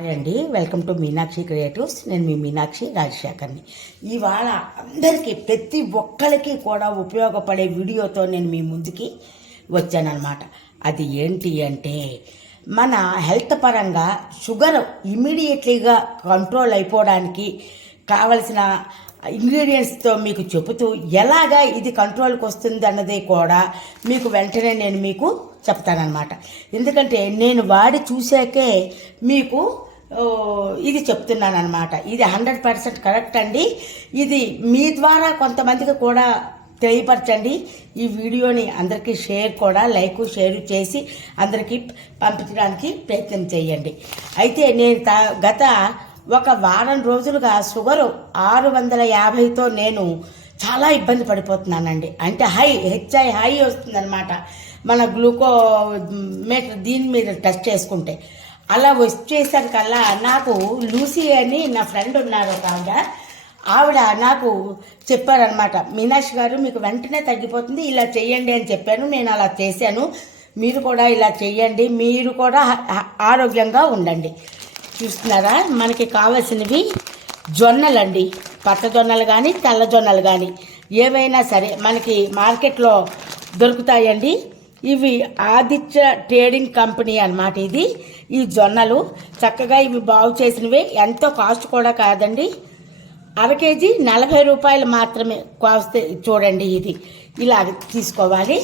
Hi అండి, welcome to Meenakshi creatives. నేను మీ మీనాక్షి రాజశేఖర్ని. ఇవాళ అందరికీ ప్రతి ఒక్కరికి కూడా ఉపయోగపడే వీడియోతో నేను మీ ముందుకి వచ్చానన్నమాట. అది ఏంటి అంటే, మన హెల్త్ పరంగా షుగర్ ఇమీడియట్లీగా కంట్రోల్ అయిపోవడానికి కావలసిన ఇంగ్రీడియంట్స్తో మీకు చెబుతూ ఎలాగా ఇది కంట్రోల్కి వస్తుంది అన్నది కూడా మీకు వెంటనే నేను మీకు చెప్తానన్నమాట. ఎందుకంటే నేను వాడి చూసాకే మీకు ఇది చెప్తున్నాను అనమాట. ఇది 100% కరెక్ట్ అండి. ఇది మీ ద్వారా కొంతమందికి కూడా తెలియపరచండి. ఈ వీడియోని అందరికీ లైక్ షేర్ చేసి అందరికీ పంపించడానికి ప్రయత్నం చేయండి. అయితే నేను గత ఒక వారం రోజులుగా షుగరు 650తో నేను చాలా ఇబ్బంది పడిపోతున్నానండి. అంటే హై వస్తుందన్నమాట. మన గ్లూకో మీటర్ దీని మీద టెస్ట్ చేసుకుంటే అలా వచ్చేసరికల్లా నాకు లూసీ అని నా ఫ్రెండ్ ఉన్నారు ఒక ఆవిడ నాకు చెప్పారనమాట, మీనాక్షి గారు మీకు వెంటనే తగ్గిపోతుంది, ఇలా చెయ్యండి అని చెప్పాను. నేను అలా చేశాను. మీరు కూడా ఇలా చెయ్యండి, మీరు కూడా ఆరోగ్యంగా ఉండండి. చూస్తున్నారా, మనకి కావాల్సినవి జొన్నలండి. పచ్చ జొన్నలు కానీ తెల్ల జొన్నలు కానీ ఏవైనా సరే మనకి మార్కెట్లో దొరుకుతాయండి. ఇవి ఆదిత్య ట్రేడింగ్ కంపెనీ అన్నమాట. ఈ జొన్నలు చక్కగా ఇవి బాగు చేసినవి. ఎంతో కాస్ట్ కూడా కాదండి. అర కేజీ 40 రూపాయలు మాత్రమే కాస్ట్. చూడండి, ఇది ఇలా తీసుకోవాలి.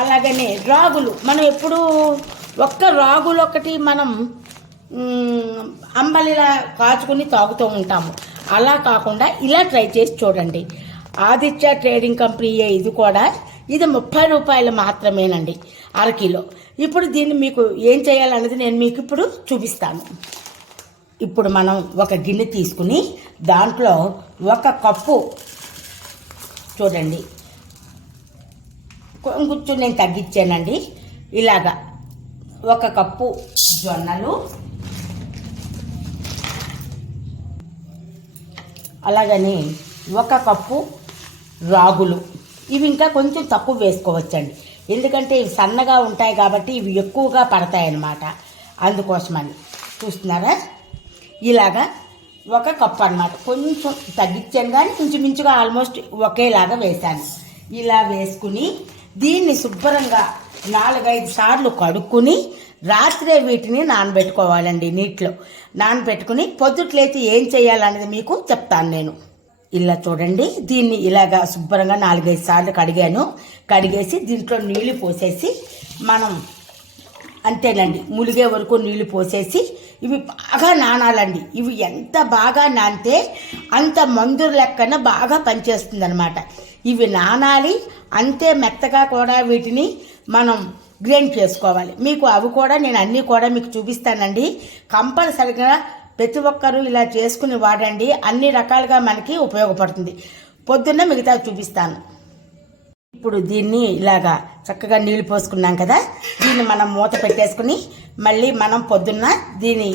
అలాగనే రాగులు, మనం ఎప్పుడు ఒక్క రాగులు ఒకటి మనం అంబలిలా కాచుకుని తాగుతూ ఉంటాము. అలా కాకుండా ఇలా ట్రై చేసి చూడండి. ఆదిత్య ట్రేడింగ్ కంపెనీ ఇది కూడా. ఇది 30 రూపాయలు మాత్రమేనండి, అరకిలో. ఇప్పుడు దీన్ని మీకు ఏం చేయాలన్నది నేను మీకు ఇప్పుడు చూపిస్తాను. ఇప్పుడు మనం ఒక గిన్నె తీసుకుని దాంట్లో ఒక కప్పు, చూడండి కొంచెం నేను తగ్గించానండి, ఇలాగా ఒక కప్పు జొన్నలు, అలాగని ఒక కప్పు రాగులు. ఇవి ఇంకా కొంచెం తక్కువ వేసుకోవచ్చండి, ఎందుకంటే ఇవి సన్నగా ఉంటాయి కాబట్టి ఇవి ఎక్కువగా పడతాయి అన్నమాట. అందుకోసమని చూస్తున్నారా, ఇలాగా ఒక కప్పు అన్నమాట. కొంచెం తగ్గించాను కానీ ఇంచుమించుగా ఆల్మోస్ట్ ఒకేలాగా వేశాను. ఇలా వేసుకుని దీన్ని శుభ్రంగా 4-5 సార్లు కడుక్కుని రాత్రే వీటిని నానబెట్టుకోవాలండి. నీటిలో నానబెట్టుకుని పొద్దుట్లేసి ఏం చేయాలనేది మీకు చెప్తాను నేను. ఇలా చూడండి, దీన్ని ఇలాగా శుభ్రంగా 4-5 సార్లు కడిగేసి దీంట్లో నీళ్లు పోసేసి మనం అంతేనండి ములిగే వరకు నీళ్లు పోసేసి ఇవి బాగా నానాలండి. ఇవి ఎంత బాగా నానితే అంత మందుల లెక్కన బాగా పనిచేస్తుంది అనమాట. ఇవి నానాలి, అంతే మెత్తగా కూడా వీటిని మనం గ్రైండ్ చేసుకోవాలి. మీకు అవి కూడా నేను అన్నీ కూడా మీకు చూపిస్తానండి. కంపల్సరిగా ప్రతి ఒక్కరూ ఇలా చేసుకుని వాడండి. అన్ని రకాలుగా మనకి ఉపయోగపడుతుంది. పొద్దున్న మిగతా చూపిస్తాను. ఇప్పుడు దీన్ని ఇలాగా చక్కగా నీళ్లు పోసుకున్నాం కదా, దీన్ని మనం మూత పెట్టేసుకుని మళ్ళీ మనం పొద్దున్న దీన్ని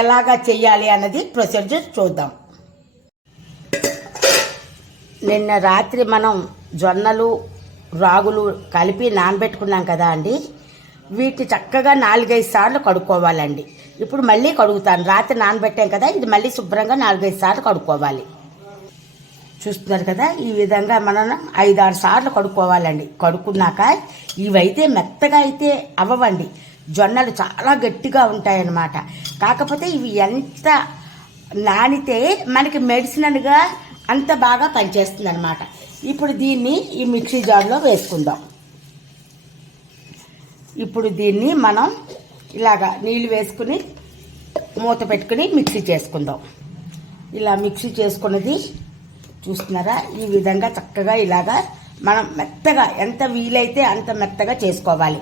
ఎలాగా చెయ్యాలి అన్నది ప్రొసీజర్ చూద్దాం. నిన్న రాత్రి మనం జొన్నలు రాగులు కలిపి నానబెట్టుకున్నాం కదా అండి, వీటి చక్కగా 4-5 సార్లు కడుక్కోవాలండి. ఇప్పుడు మళ్ళీ కడుగుతాను. రాత్రి నానబెట్టాం కదా, ఇది మళ్ళీ శుభ్రంగా 4-5 సార్లు కడుక్కోవాలి. చూస్తున్నారు కదా, ఈ విధంగా మనం 5-6 సార్లు కడుక్కోవాలండి. కడుక్కున్నాక ఇవైతే మెత్తగా అయితే అవ్వవండి, జొన్నలు చాలా గట్టిగా ఉంటాయన్నమాట. కాకపోతే ఇవి ఎంత నానితే మనకి మెడిసిన్గా అంత బాగా పనిచేస్తుంది అనమాట. ఇప్పుడు దీన్ని ఈ మిక్సీ జార్లో వేసుకుందాం. ఇప్పుడు దీన్ని మనం ఇలాగా నీళ్ళు వేసుకుని మూత పెట్టుకుని మిక్సీ చేసుకుందాం. ఇలా మిక్సీ చేసుకున్నది చూస్తున్నారా, ఈ విధంగా చక్కగా ఇలాగా మనం మెత్తగా ఎంత వీలైతే అంత మెత్తగా చేసుకోవాలి.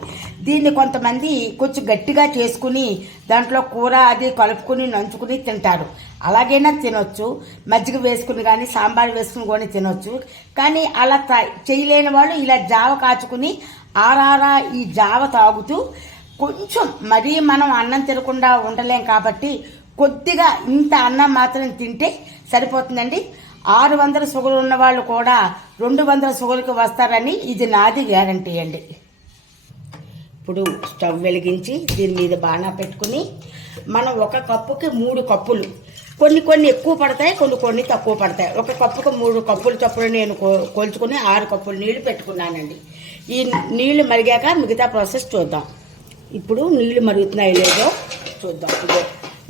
దీన్ని కొంతమంది కొంచెం గట్టిగా చేసుకుని దాంట్లో కూర అది కలుపుకుని నంచుకుని తింటారు. అలాగైనా తినొచ్చు, మజ్జిగ వేసుకుని కానీ సాంబార్ వేసుకుని కూడా తినొచ్చు. కానీ అలా చేయలేని వాళ్ళు ఇలా జావ కాచుకుని ఆరారా ఈ జావ తాగుతూ కొంచెం, మరీ మనం అన్నం తినకుండా ఉండలేం కాబట్టి కొద్దిగా ఇంత అన్నం మాత్రం తింటే సరిపోతుందండి. 600 షుగర్ ఉన్న వాళ్ళు కూడా 200 షుగర్కి వస్తారని ఇది నాది గ్యారంటీ అండి. ఇప్పుడు స్టవ్ వెలిగించి దీని మీద బాణా పెట్టుకుని మనం ఒక కప్పుకి 3 కప్పులు, కొన్ని ఎక్కువ పడతాయి, కొన్ని తక్కువ పడతాయి. ఒక కప్పుకి 3 కప్పులు చొప్పున నేను కోల్చుకుని 6 కప్పులు నీళ్లు పెట్టుకున్నానండి. ఈ నీళ్లు మరిగాక మిగతా ప్రాసెస్ చూద్దాం. ఇప్పుడు నీళ్లు మరుగుతున్నాయి లేదో చూద్దాం.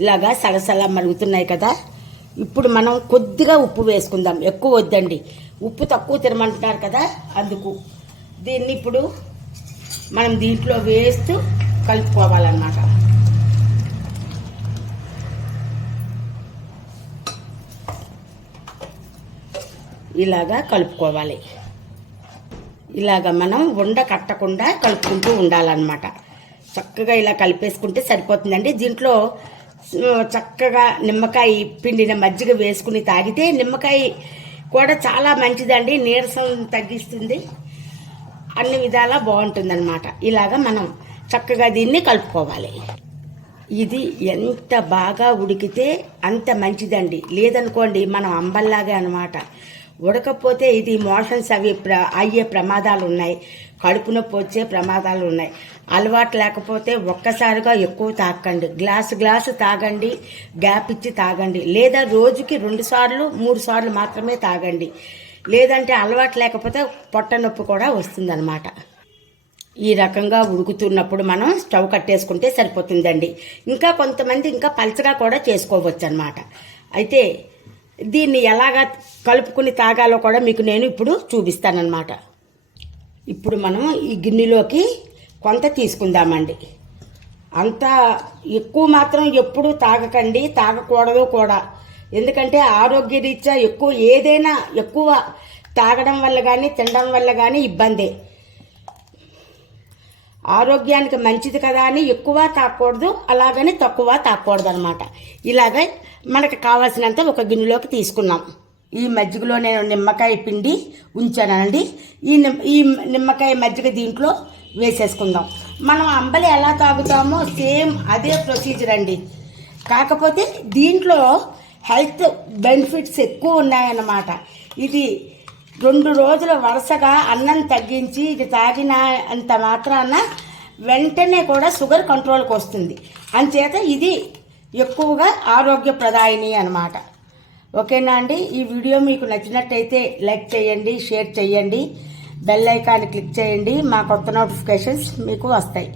ఇలాగా సలసలా మరుగుతున్నాయి కదా. ఇప్పుడు మనం కొద్దిగా ఉప్పు వేసుకుందాం, ఎక్కువ వద్దండి. ఉప్పు తక్కువ తినమంటున్నారు కదా, అందుకు దీన్ని ఇప్పుడు మనం దీంట్లో వేస్తూ కలుపుకోవాలన్నమాట. ఇలాగా కలుపుకోవాలి. ఇలాగా మనం ఉండ కట్టకుండా కలుపుకుంటూ ఉండాలన్నమాట. చక్కగా ఇలా కలిపేసుకుంటే సరిపోతుందండి. దీంట్లో చక్కగా నిమ్మకాయ పిండిన మజ్జిగ వేసుకుని తాగితే నిమ్మకాయ కూడా చాలా మంచిదండి, నీరసం తగ్గిస్తుంది, అన్ని విధాలా బాగుంటుందన్నమాట. ఇలాగా మనం చక్కగా దీన్ని కలుపుకోవాలి. ఇది ఎంత బాగా ఉడికితే అంత మంచిదండి. లేదనుకోండి మనం అంబల్లాగే అనమాట. ఉడకపోతే ఇది మోషన్స్ అవి అయ్యే ప్రమాదాలు ఉన్నాయి, కడుపు నొప్పి వచ్చే ప్రమాదాలు ఉన్నాయి. అలవాటు లేకపోతే ఒక్కసారిగా ఎక్కువ తాగండి, గ్లాసు తాగండి, గ్యాప్ ఇచ్చి తాగండి, లేదా రోజుకి 2 సార్లు 3 సార్లు మాత్రమే తాగండి. లేదంటే అలవాటు లేకపోతే పొట్ట నొప్పి కూడా వస్తుందన్నమాట. ఈ రకంగా ఉడుకుతున్నప్పుడు మనం స్టవ్ కట్టేసుకుంటే సరిపోతుందండి. ఇంకా కొంతమంది ఇంకా పలచగా కూడా చేసుకోవచ్చు అన్నమాట. అయితే దీన్ని ఎలాగా కలుపుకుని తాగాలో కూడా మీకు నేను ఇప్పుడు చూపిస్తానన్నమాట. ఇప్పుడు మనం ఈ గిన్నెలోకి కొంత తీసుకుందామండి. అంత ఎక్కువ మాత్రం ఎప్పుడూ తాగకండి, తాగకూడదు కూడా. ఎందుకంటే ఆరోగ్య రీత్యా ఏదైనా ఎక్కువ తాగడం వల్ల కానీ తినడం వల్ల కానీ ఇబ్బందే. ఆరోగ్యానికి మంచిది కదా అని ఎక్కువ తాగకూడదు, అలాగని తక్కువ తాగకూడదు అనమాట. ఇలాగ మనకు కావాల్సినంత ఒక గిన్నెలోకి తీసుకున్నాం. ఈ మజ్జిగలో నేను నిమ్మకాయ పిండి ఉంచానండి. ఈ నిమ్మకాయ మజ్జిగ దీంట్లో వేసేసుకుందాం. మనం అంబలి ఎలా తాగుతామో సేమ్ అదే ప్రొసీజర్ అండి. కాకపోతే దీంట్లో హెల్త్ బెనిఫిట్స్ ఎక్కువ ఉన్నాయన్నమాట. ఇది 2 రోజుల వరుసగా అన్నం తగ్గించి ఇది తాగిన అంత మాత్రాన వెంటనే కూడా షుగర్ కంట్రోల్కి వస్తుంది. అంచేత ఇది ఎక్కువగా ఆరోగ్యప్రదాయిని అన్నమాట. ఓకేనా అండి? ఈ వీడియో మీకు నచ్చినట్టయితే లైక్ చేయండి, షేర్ చేయండి, బెల్ ఐకాన్ క్లిక్ చేయండి. మా కొత్త నోటిఫికేషన్స్ మీకు వస్తాయి.